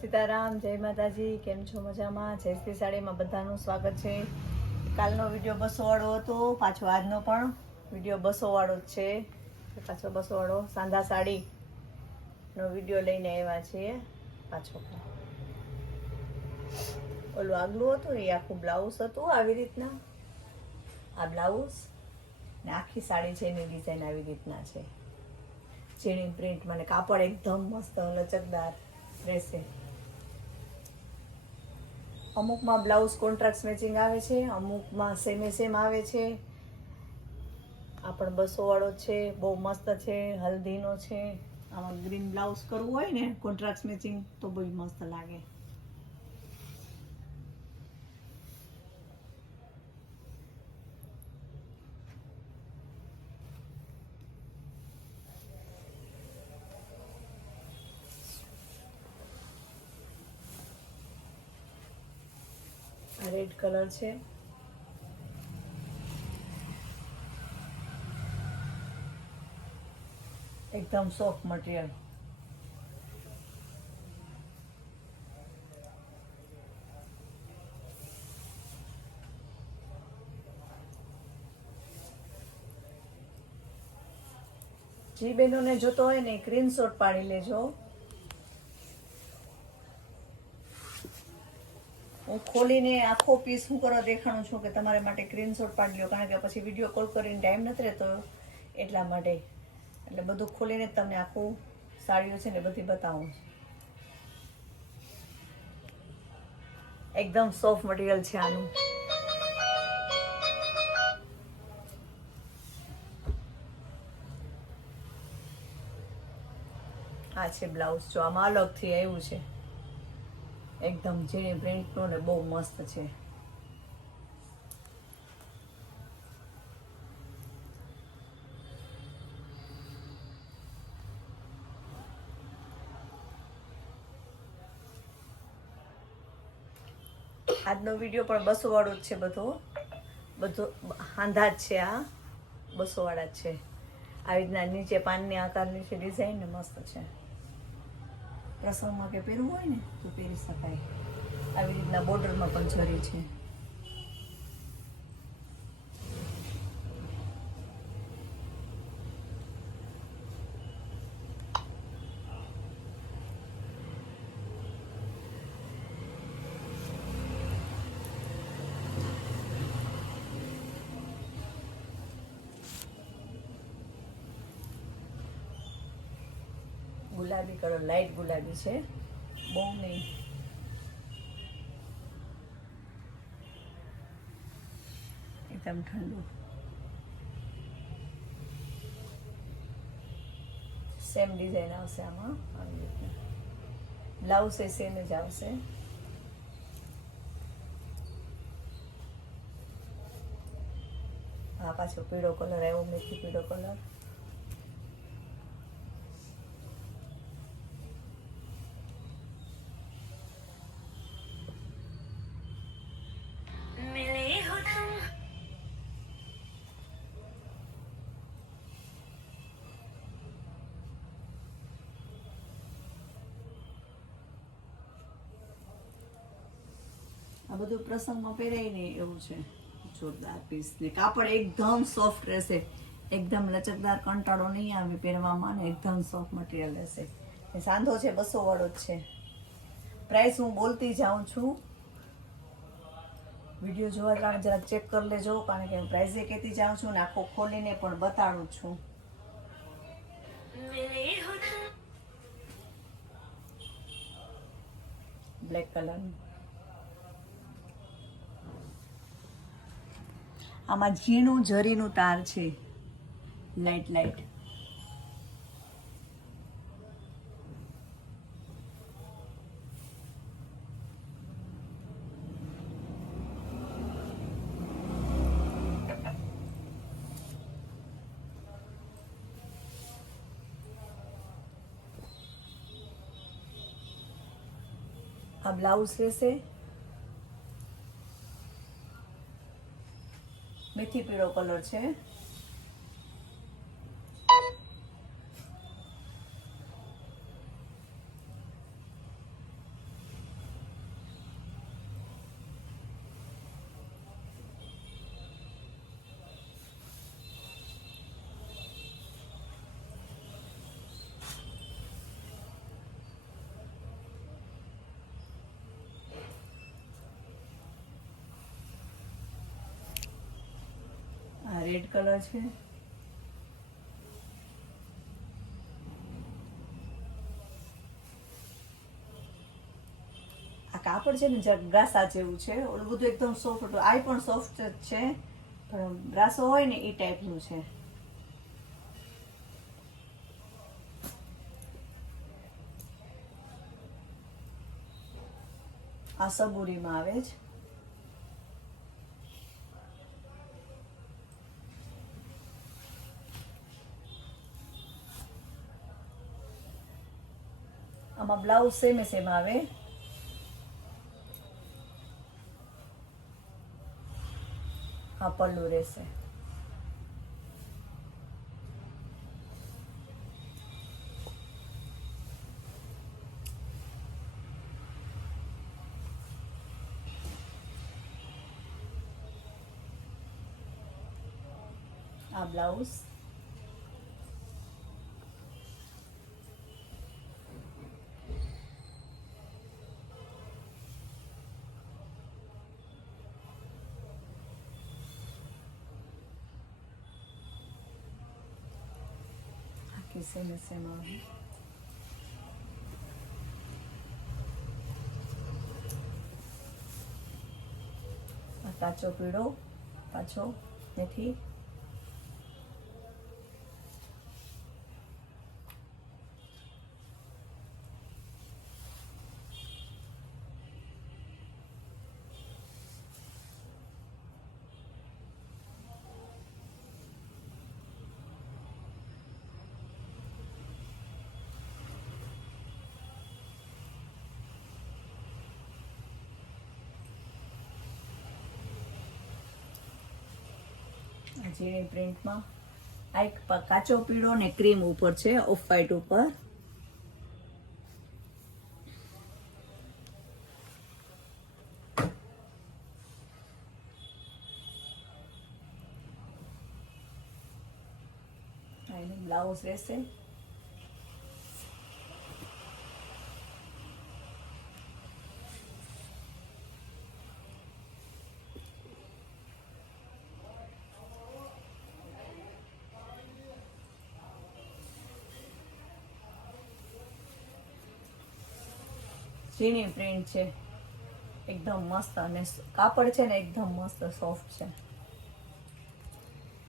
સીતારામ, જય માતાજી, કેમ છો મજામાં? જયશ્રી સાડીમાં બધાનું સ્વાગત છે. કાલનો વીડિયો બસો વાળો હતો, પાછો આજનો પણ વીડિયો બસો વાળો જ છે. પાછો બસો વાળો સાંધા સાડી નો વીડિયો લઈને આવ્યા છીએ પાછો. ઓલું આગલું હતું એ આખું બ્લાઉઝ હતું આવી રીતના. આ બ્લાઉઝ ને આખી સાડી છે, એની ડિઝાઇન આવી રીતના છે. ઝીણી પ્રિન્ટ મને કાપડ એકદમ મસ્ત લચકદાર રહેશે. અમુકમાં બ્લાઉઝ કોન્ટ્રાક્ટ મેચિંગ આવે છે, અમુકમાં સેમે સેમ આવે છે. આ પણ બસોવાળો છે, બહુ મસ્ત છે, હલ્દીનો છે. આમાં ગ્રીન બ્લાઉઝ કરવું હોય ને કોન્ટ્રાક્ટ મેચિંગ તો બહુ મસ્ત લાગે. રેડ કલર છે. એકદમ સોફ્ટ મટીરિયલ. જે બહેનોને જોતો હોય ને સ્ક્રીનશોટ પાડી લેજો. હું ખોલીને આખો પીસ હું કરવા દેખાણું છું કે તમારા માટે સ્ક્રીનશોટ પાડી લ્યો, કારણ કે પછી વીડિયો કોલ કરીને ટાઈમ નથી રહેતો એટલા માટે. એટલે બધું ખોલીને તમને આખું સાડીઓ છે ને બધી બતાવું એકદમ સોફ્ટ મટીરિયલ છે આનું. આ છે બ્લાઉઝ જો આમાં અલગથી આવ્યું છે. એકદમ ઝીણી પ્રિન્ટનું ને બહુ મસ્ત છે. આજનો વીડિયો પણ બસો વાળો જ છે બધો. બધો હાંધા જ છે આ. બસો વાળા જ છે. આવી રીતના નીચે પાનની આકારની છે ડિઝાઇન ને મસ્ત છે. પ્રસંગમાં કે પહેરવું હોય ને તો પહેરી શકાય. આવી રીતના બોર્ડરમાં પણ જરી છે. ગુલાબી કલર લાઈટ ગુલાબી છે. બહુ નહીં. એકદમ ઠંડુ. સેમ ડિઝાઇન આવશે આમાં. આવી રીતના બ્લાઉઝ એ સેમ જ આવશે. આ પાછો પીળો કલર આવ્યો, મેથી પીળો કલર. બધું પ્રસંગમાં પહેરાય ને એવું છે. જોરદાર પીસ ને કાપડ એકદમ સોફ્ટ રહેશે. એકદમ લચકદાર કંટાળો નહીં આવે પહેરવામાં ને એકદમ સોફ્ટ મટીરિયલ રહેશે. ને સાંધો છે બસો વાળો જ છે. પ્રાઇસ હું બોલતી જાઉં છું. વીડિયો જોવા તમે જરા ચેક કરી લેજો કારણ કે હું પ્રાઇઝે કહેતી જાઉં છું ને આખો ખોલીને પણ બતાડું છું. બ્લેક કલરનું આમાં ઝીણું જરીનું તાર છે. લાઇટ લાઇટ આ બ્લાઉઝ રહેશે. મેથી પીળો કલર છે રેડ કલર છે. આ કાપડ છે ને ગ્રાસા જેવું છે. ઓલું બધું એકદમ સોફ્ટ હતું. આ પણ સોફ્ટ જ છે, પણ ગ્રાસો હોય ને એ ટાઈપનું છે. આ સબુરીમાં આવે છે. આમાં બ્લાઉઝ સેમે સેમ આવે. આ પલ્લુ રહેશે. આ બ્લાઉઝ આખી સેમ સેમ આવે આ કાચો પીળો ઝીણી પ્રિન્ટમાં આ એક કાચો પીળો ને ક્રીમ ઉપર છે ઓફ વ્હાઈટ ઉપર બ્લાઉઝ રહેશે. ઝીણી પ્રિન્ટ છે. એકદમ મસ્ત અને કાપડ છે ને એકદમ મસ્ત સોફ્ટ છે.